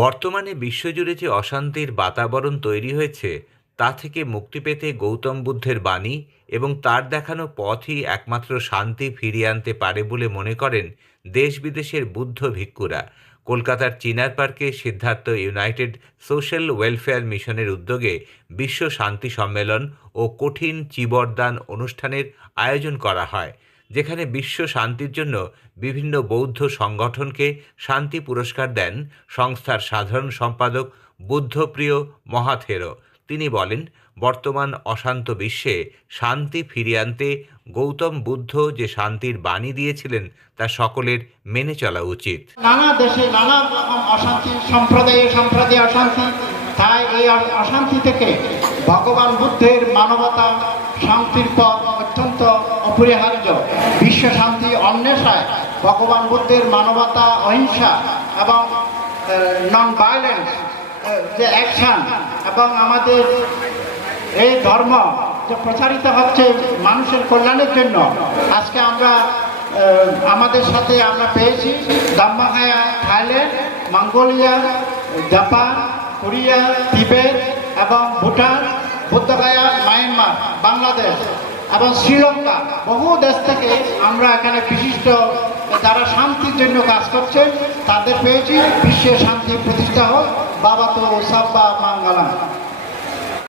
বর্তমানে বিশ্বজুড়ে যে অশান্তির বাতাবরণ তৈরি হয়েছে, তা থেকে মুক্তি পেতে গৌতম বুদ্ধের বাণী এবং তার দেখানো পথই একমাত্র শান্তি ফিরিয়ে আনতে পারে বলে মনে করেন দেশ বিদেশের বুদ্ধ ভিক্ষুরা। কলকাতার চিনার পার্কে সিদ্ধার্থ ইউনাইটেড সোশ্যাল ওয়েলফেয়ার মিশনের উদ্যোগে বিশ্ব শান্তি সম্মেলন ও কঠিন চিবরদান অনুষ্ঠানের আয়োজন করা হয়। যেখানে বিশ্ব শান্তির জন্য বিভিন্ন বৌদ্ধ সংগঠনকে শান্তি পুরস্কার দেন সংস্থার সাধারণ সম্পাদক বুদ্ধপ্রিয় মহাথেরো তিনি বলেন, বর্তমান অশান্ত বিশ্বে শান্তি ফিরিয়ে আনতে গৌতম বুদ্ধ যে শান্তির বাণী দিয়েছিলেন তা সকলের মেনে চলা উচিত। নানা দেশে নানা রকম অশান্তি, সম্প্রদায়ে সম্প্রদায়ে অশান্তি। তাই এই অশান্তি থেকে ভগবান বুদ্ধের মানবতা, শান্তির পথ অত্যন্ত অপরিহার্য। বিশ্ব শান্তি অন্বেষায় ভগবান বুদ্ধের মানবতা, অহিংসা এবং নন ভায়োলেন্স যে অ্যাকশন এবং আমাদের এই ধর্ম যে প্রচারিত হচ্ছে মানুষের কল্যাণের জন্য। আজকে আমরা আমাদের সাথে আমরা পেয়েছি দাম্মাহায়া, Thailand, Mongolia, Japan, Korea Tibet এবং ভুটান, বুদ্ধগায়া, মায়ানমার, বাংলাদেশ। এবং শ্রীলঙ্কা বহু দেশ থেকে আমরা এখানে বিশিষ্ট যারা শান্তির জন্য কাজ করছে, তাদের পেয়েছি। বিশ্বে শান্তি প্রতিষ্ঠা হোক। বাবা তো সাব্বা মাঙ্গালাম।